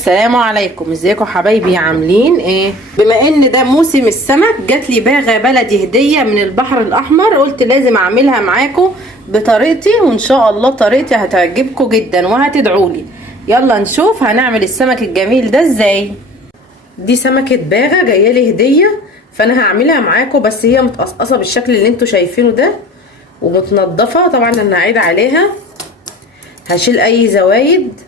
السلام عليكم، ازيكم حبايبي؟ عاملين ايه؟ بما ان ده موسم السمك جات لي باغه بلدي هديه من البحر الاحمر، قلت لازم اعملها معاكم بطريقتي، وان شاء الله طريقتي هتعجبكم جدا وهتدعوا لي. يلا نشوف هنعمل السمك الجميل ده ازاي. دي سمكه باغه جايه لي هديه، فانا هعملها معاكم، بس هي متقصقصه بالشكل اللي انتوا شايفينه ده ومتنضفه. طبعا انا هعيد عليها، هشيل اي زوايد.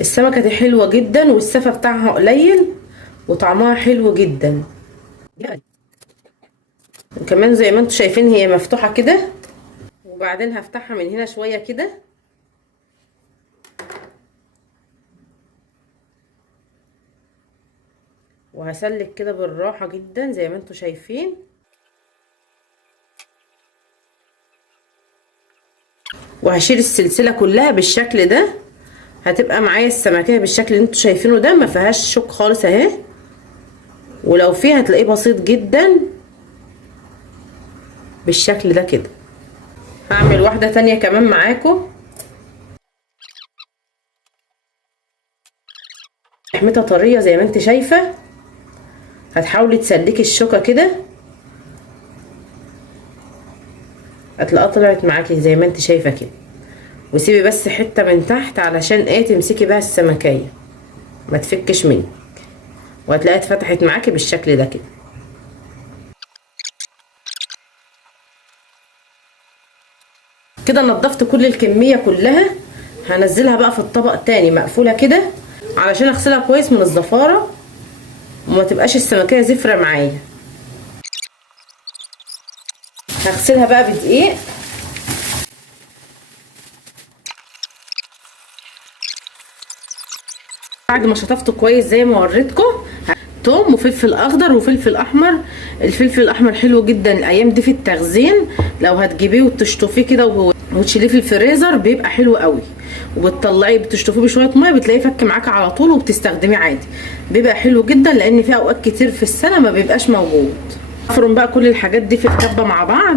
السمكة دي حلوة جدا والسفة بتاعها قليل وطعمها حلو جدا. وكمان زي ما انتوا شايفين هي مفتوحة كده، وبعدين هفتحها من هنا شوية كده وهسلك كده بالراحة جدا زي ما انتوا شايفين. وهشيل السلسلة كلها بالشكل ده، هتبقى معايا السمكية بالشكل اللي انتوا شايفينه ده، ما فيهاش شوك خالص اهي، ولو فيه هتلاقيه بسيط جدا بالشكل ده كده. هعمل واحدة تانية كمان معاكم، لحمتها طرية زي ما انت شايفة. هتحاولي تسلكي الشوكة كده، هتلاقيها طلعت معاكي زي ما انت شايفة كده، وسيبي بس حتة من تحت علشان ايه تمسكي بها السمكية ما تفكش منك، وهتلاقيها اتفتحت معاكي بالشكل ده كده. كده نضفت كل الكمية كلها، هنزلها بقى في الطبق تاني مقفولة كده علشان اغسلها كويس من الزفارة وما تبقاش السمكية زفرة معايا. هغسلها بقى بدقيق. بعد ما شطفته كويس زي ما وريتكم، توم وفلفل اخضر وفلفل احمر. الفلفل الاحمر حلو جدا الايام دي في التخزين، لو هتجيبيه وتشطفيه كده وتشيليه في الفريزر بيبقى حلو قوي، وبتطلعيه بتشطفيه بشويه ميه بتلاقيه فك معاكي على طول وبتستخدميه عادي، بيبقى حلو جدا لان في اوقات كتير في السنه ما بيبقاش موجود. افرم بقى كل الحاجات دي في الكبه مع بعض.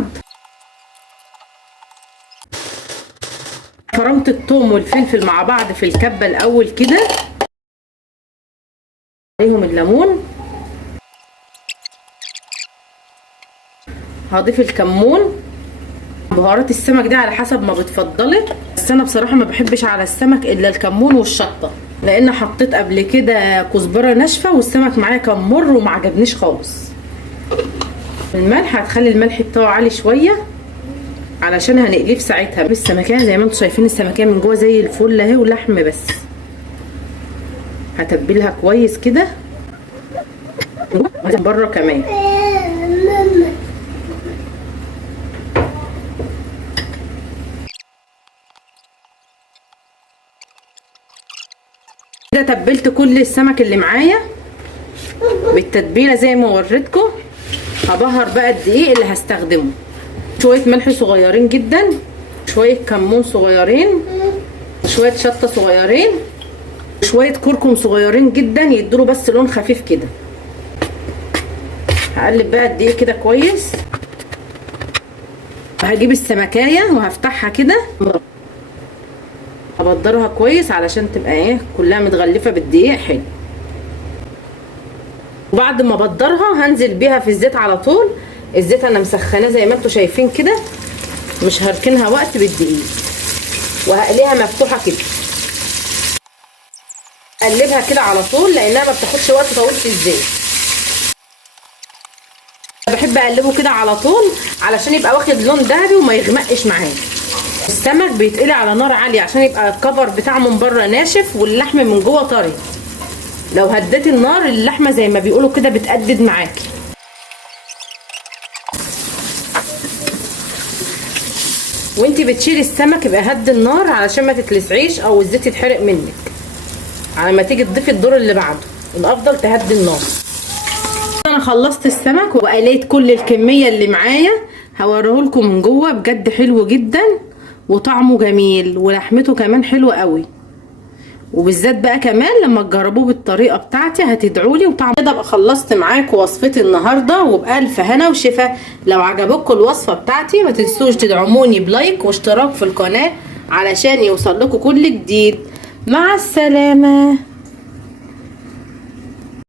فرمت الثوم والفلفل مع بعض في الكبه الاول كده، عليهم الليمون، هضيف الكمون. بهارات السمك دي على حسب ما بتفضلي، بس انا بصراحه ما بحبش على السمك الا الكمون والشطه، لان حطيت قبل كده كزبره ناشفه والسمك معايا كان مر وما عجبنيش خالص. الملح هتخلي الملح بتاعه عالي شويه علشان هنقليه في ساعتها. السمكيه زي ما انتم شايفين السمكيه من جوه زي الفل اهي ولحم بس. هتبلها كويس كده بره كمان. كده تبلت كل السمك اللي معايا بالتتبيله زي ما وريتكم. هبهر بقى الدقيق اللي هستخدمه، شويه ملح صغيرين جدا، شويه كمون صغيرين، شويه شطه صغيرين، شويه كركم صغيرين جدا يدوا بس لون خفيف كده. هقلب بقى الدقيق كده كويس. هجيب السمكايه وهفتحها كده، هبدرها كويس علشان تبقى ايه كلها متغلفه بالدقيق حلو. وبعد ما ابدرها هنزل بيها في الزيت على طول. الزيت انا مسخناه زي ما انتم شايفين كده، مش هركنها وقت بالدقيق، وهقليها مفتوحه كده. اقلبها كده على طول لانها ما بتاخدش وقت طويل في الزيت. بحب اقلبه كده على طول علشان يبقى واخد لون ذهبي وما يغمقش معايا. السمك بيتقلي على نار عاليه عشان يبقى الكفر بتاعه من بره ناشف واللحم من جوه طري. لو هديت النار اللحمه زي ما بيقولوا كده بتقدد معاكي. وانتي بتشيلي السمك يبقى هدي النار علشان ما تتلسعيش او الزيت يتحرق منك. على ما تيجي تضيفي الدور اللي بعده الافضل تهدي النار. انا خلصت السمك وقليت كل الكميه اللي معايا، هوريهولكم من جوه بجد حلو جدا وطعمه جميل ولحمته كمان حلوه قوي. وبالذات بقى كمان لما تجربوه بالطريقه بتاعتي هتدعولي. وطعم كده ابقى خلصت معاكم وصفتي النهارده وبالف هنا وشفا. لو عجبتكم الوصفه بتاعتي ما تنسوش تدعموني بلايك واشتراك في القناه علشان يوصل لكم كل جديد. مع السلامه.